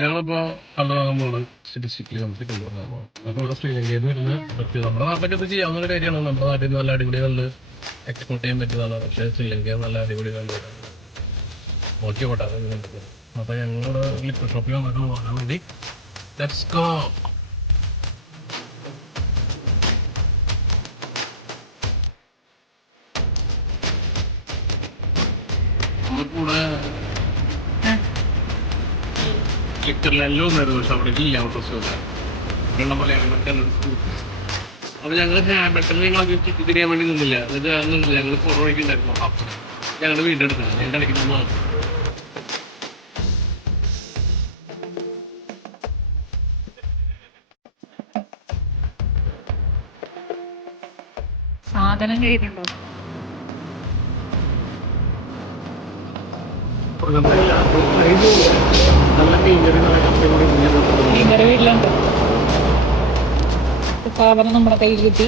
ഞങ്ങളിപ്പോ കണ്ടുപോകുമ്പോൾ സ്റ്റാറ്റിസ്റ്റിക്കലി നമുക്ക് കൊണ്ടുപോകാമോ അപ്പോൾ ഇവിടെ ശ്രീലങ്കയിൽ നിന്ന് വരുന്ന പറ്റിയ നമ്മുടെ നാട്ടിലൊക്കെ ഇത് ചെയ്യാവുന്ന ഒരു കാര്യമാണ്. നമ്മുടെ നാട്ടിൽ നിന്ന് നല്ല അടിപൊളി കണ്ട് എക്സ്പോർട്ട് ചെയ്യാൻ പറ്റുന്നതാണ്. പക്ഷേ ശ്രീലങ്കയിൽ നല്ല അടിപൊളി കണ്ട് നോക്കി പോട്ടെ. അപ്പൊ ഞങ്ങളുടെ ലിക്വിഡ് ഷോപ്പിൽ വന്നിട്ട് പോകാൻ വേണ്ടി ലെറ്റ്സ് ഗോ. കൂടെ ലിറ്ററിലെല്ലാം ഉണ്ടായിരുന്നു. പക്ഷെ അവിടെ ഇല്ല ഓട്ടോസ് വെള്ളം പോലെ അപ്പൊ ഞങ്ങൾ പെട്ടെന്ന് ഞങ്ങളൊക്കെ ചുറ്റി തിരിയാൻ വേണ്ടി നിന്നില്ല. എന്നിട്ട് ഞങ്ങൾ പുറമേക്കുണ്ടായിരുന്നു. അപ്പം ഞങ്ങളുടെ വീടിൻ്റെ അടുത്താണ് ഞാൻ കളിക്കുന്ന സാധനം കയ്യിലുണ്ടോ? മീൻകറി വീട്ടിലുണ്ട്. സാധനം നമ്മുടെ കയ്യിൽ കിട്ടി.